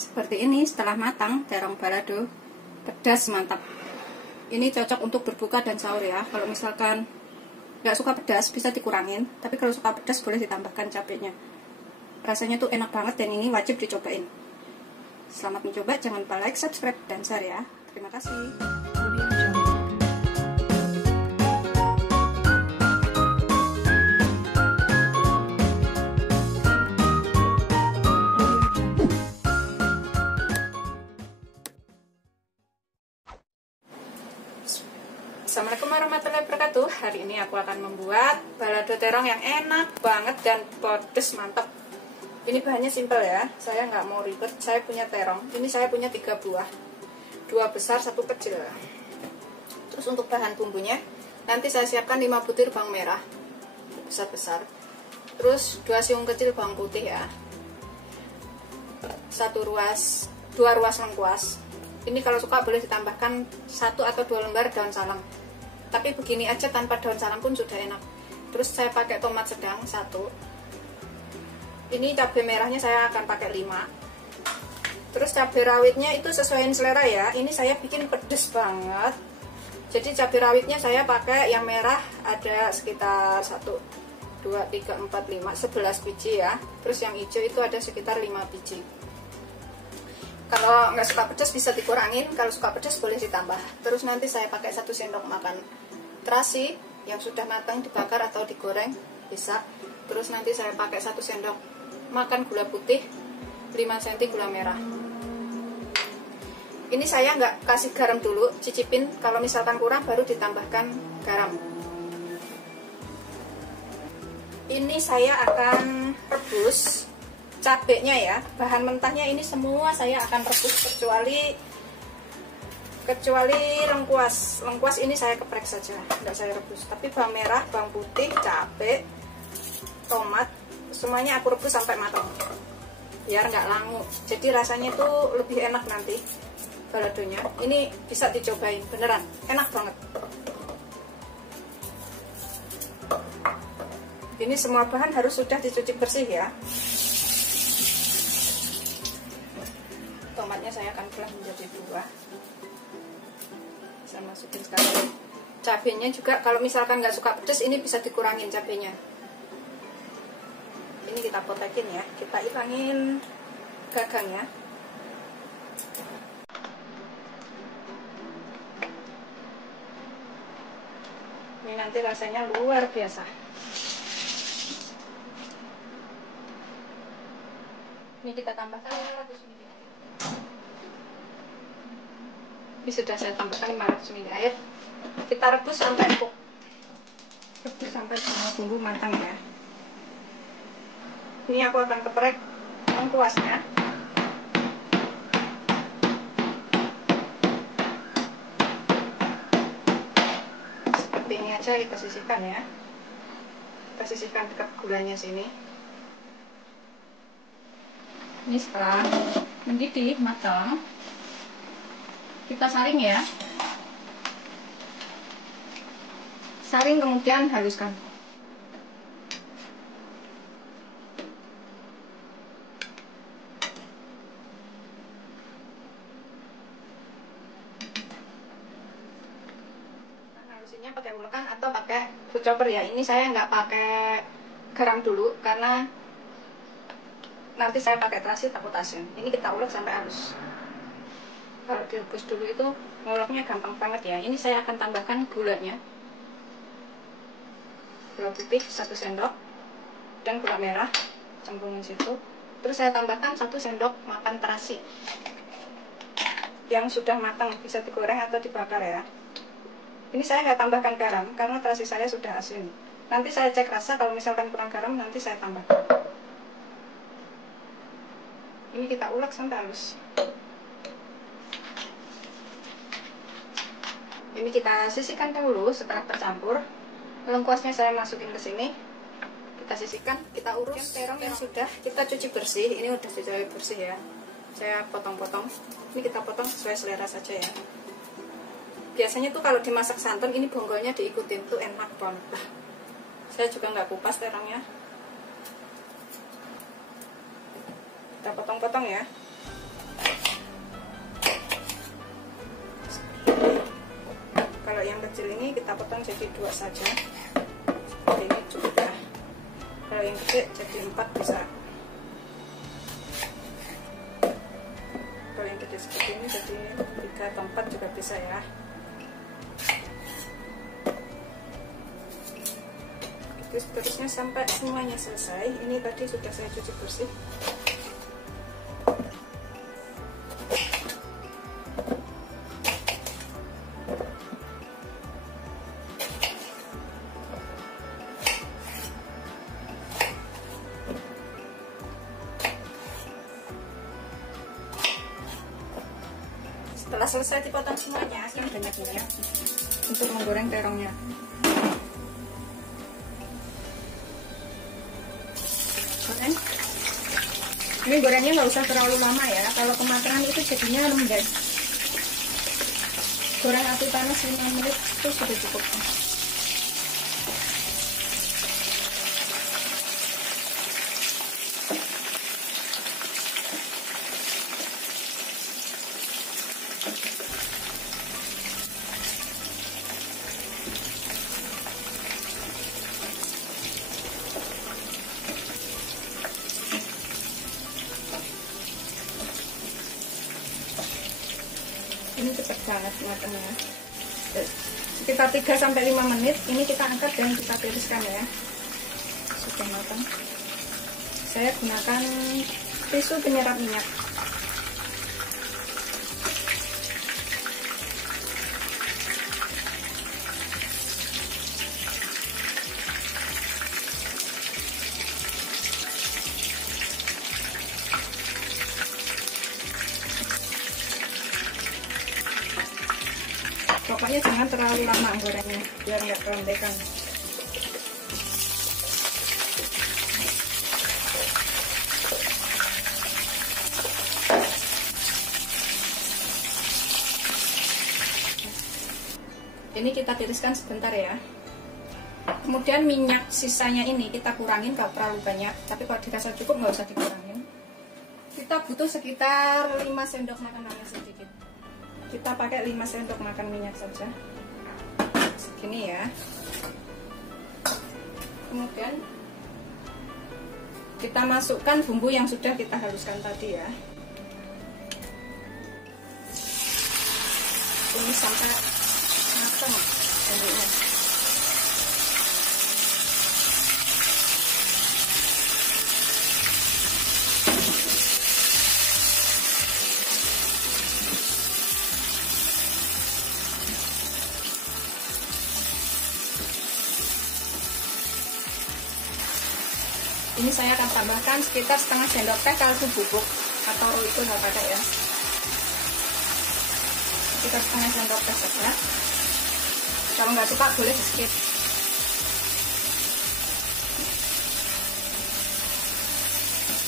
Seperti ini setelah matang terong balado. Pedas mantap. Ini cocok untuk berbuka dan sahur ya. Kalau misalkan nggak suka pedas bisa dikurangin, tapi kalau suka pedas boleh ditambahkan cabenya. Rasanya tuh enak banget dan ini wajib dicobain. Selamat mencoba, jangan lupa like, subscribe, dan share ya. Terima kasih. Assalamualaikum warahmatullahi wabarakatuh. Hari ini aku akan membuat balado terong yang enak banget dan pedes mantap. Ini bahannya simpel ya, saya nggak mau ribet. Saya punya terong, ini saya punya 3 buah, 2 besar 1 kecil. Terus untuk bahan bumbunya, nanti saya siapkan 5 butir bawang merah besar-besar, terus 2 siung kecil bawang putih ya, 2 ruas lengkuas. Ini kalau suka boleh ditambahkan 1 atau 2 lembar daun salam, tapi begini aja tanpa daun salam pun sudah enak. Terus saya pakai tomat sedang 1. Ini cabai merahnya saya akan pakai 5. Terus cabai rawitnya itu sesuaiin selera ya. Ini saya bikin pedes banget, jadi cabai rawitnya saya pakai yang merah ada sekitar 1, 2, 3, 4, 5, 11 biji ya. Terus yang hijau itu ada sekitar 5 biji. Kalau nggak suka pedas bisa dikurangin, kalau suka pedas boleh ditambah. Terus nanti saya pakai 1 sendok makan terasi yang sudah matang dibakar atau digoreng bisa. Terus nanti saya pakai 1 sendok makan gula putih, 5 cm gula merah. Ini saya nggak kasih garam dulu, cicipin, kalau misalkan kurang baru ditambahkan garam. Ini saya akan rebus cabenya ya. Bahan mentahnya ini semua saya akan rebus kecuali lengkuas. Lengkuas ini saya geprek saja, nggak saya rebus. Tapi bawang merah, bawang putih, cabai, tomat, semuanya aku rebus sampai matang biar nggak langu. Jadi rasanya tuh lebih enak nanti baladonya. Ini bisa dicobain, beneran enak banget. Ini semua bahan harus sudah dicuci bersih ya. Tomatnya saya akan belah menjadi 2. Saya masukin sekali. Cabenya juga kalau misalkan nggak suka pedas ini bisa dikurangin cabenya. Ini kita potekin ya, kita hilangin gagangnya. Ini nanti rasanya luar biasa. Ini kita tambahkan 500 ml. Ini sudah saya tambahkan 500 ml air. Kita rebus sampai empuk. Rebus sampai semua bumbu matang ya. Ini aku akan geprek lengkuasnya. Seperti ini aja kita sisihkan ya. Kita sisihkan dekat gulanya sini. Ini setelah mendidih matang, kita saring ya. Saring kemudian haluskan. Halusinnya pakai ulekan atau pakai food chopper ya. Ini saya nggak pakai garam dulu karena nanti saya pakai terasi takut asin. Ini kita ulek sampai halus. Kalau direbus dulu itu nguleknya gampang banget ya. Ini saya akan tambahkan gulanya. Gula putih 1 sendok dan gula merah cemplungin situ. Terus saya tambahkan 1 sendok makan terasi yang sudah matang, bisa digoreng atau dibakar ya. Ini saya nggak tambahkan garam karena terasi saya sudah asin. Nanti saya cek rasa, kalau misalkan kurang garam nanti saya tambahkan. Ini kita ulek sampai halus. Ini kita sisihkan dulu setelah tercampur. Lengkuasnya saya masukin ke sini. Kita sisihkan, kita urus. Terong yang sudah kita cuci bersih, ini udah cuci bersih ya. Saya potong-potong. Ini kita potong sesuai selera saja ya. Biasanya tuh kalau dimasak santan ini bonggolnya diikutin tuh enak banget. Saya juga nggak kupas terongnya. Kita potong-potong ya. Kalau yang kecil ini kita potong jadi 2 saja. Seperti ini cukup ya. Kalau yang gede jadi 4 bisa. Kalau yang gede seperti ini jadi 3 atau 4 juga bisa ya. Seterusnya sampai semuanya selesai. Ini tadi sudah saya cuci bersih. Setelah selesai dipotong semuanya, ini banyak minyak untuk menggoreng terongnya. Goreng. Ini gorengnya nggak usah terlalu lama ya, kalau kematangan itu jadinya lembek. Goreng api panas 5 menit itu sudah cukup. Ini cepat banget matangnya, sekitar 3-5 menit. Ini kita angkat dan kita tiriskan ya. Sudah matang. Saya gunakan tisu penyerap minyak. Pokoknya jangan terlalu lama gorengnya biar nggak kelembekan. Ini kita tiriskan sebentar ya. Kemudian minyak sisanya ini kita kurangin, nggak terlalu banyak, tapi kalau dirasa cukup nggak usah dikurangin. Kita butuh sekitar 5 sendok makan sedikit. Kita pakai 5 sendok makan minyak saja, segini ya. Kemudian kita masukkan bumbu yang sudah kita haluskan tadi ya. Ini sampai matang bumbunya. Ini saya akan tambahkan sekitar setengah sendok teh kaldu bubuk atau itu nggak pakai ya. Sekitar setengah sendok teh saja. Kalau nggak suka boleh di skip.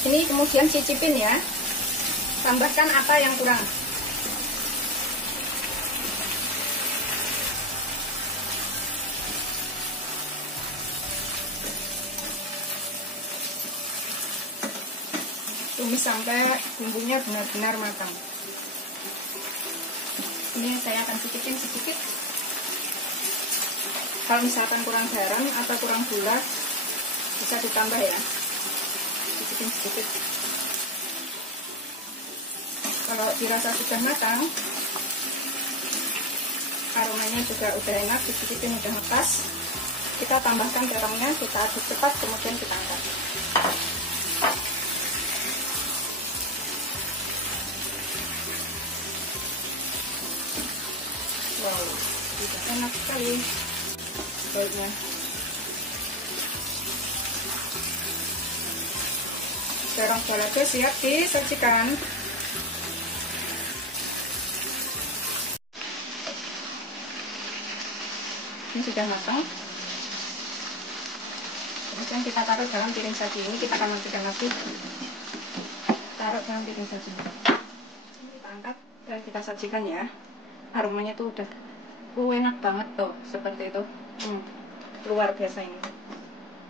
Ini kemudian cicipin ya. Tambahkan apa yang kurang. Tumis sampai bumbunya benar-benar matang. Ini saya akan cicipin sedikit. Kalau misalkan kurang garam atau kurang gula bisa ditambah ya. Cicipin sedikit. Kalau dirasa sudah matang, aromanya juga udah enak, dicicipin udah pas. Kita tambahkan garamnya, kita aduk cepat, kemudian kita angkat. Wow, sudah enak sekali baiknya. Terong balado siap disajikan. Ini sudah matang. Kemudian kita taruh dalam piring saji. Ini kita akan matikan api. Taruh dalam piring saji. Kita angkat dan kita sajikan ya. Aromanya tuh udah enak banget tuh, seperti itu. Luar biasa ini.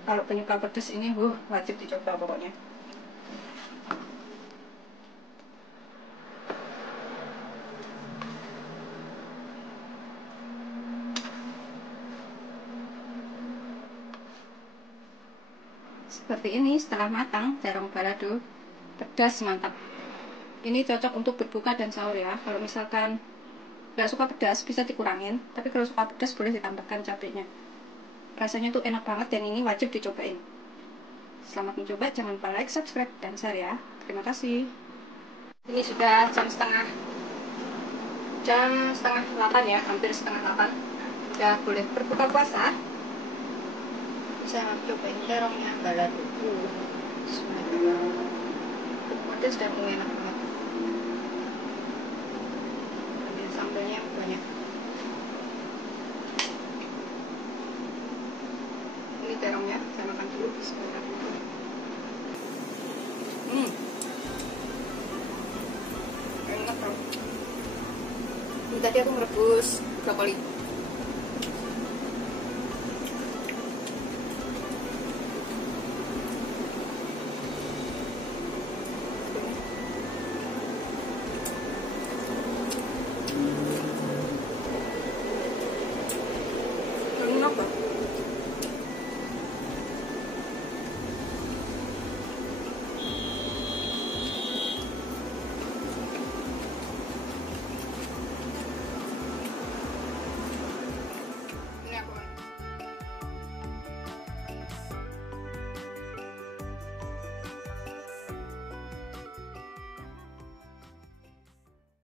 Kalau penyuka pedas ini wajib dicoba pokoknya. Seperti ini setelah matang terong balado, pedas mantap. Ini cocok untuk berbuka dan sahur ya. Kalau misalkan nggak suka pedas bisa dikurangin, tapi kalau suka pedas boleh ditambahkan cabenya. Rasanya tuh enak banget dan ini wajib dicobain. Selamat mencoba, jangan lupa like, subscribe, dan share ya. Terima kasih. Ini sudah jam setengah 8 ya, hampir setengah 8. Udah boleh berbuka puasa. Bisa cobain terongnya balado. Pokoknya sudah enak banget. Ambil sambalnya banyak. Ini terongnya, saya makan dulu. Bismillah. Enak bro. Ini tadi aku merebus brokoli. Enak banget.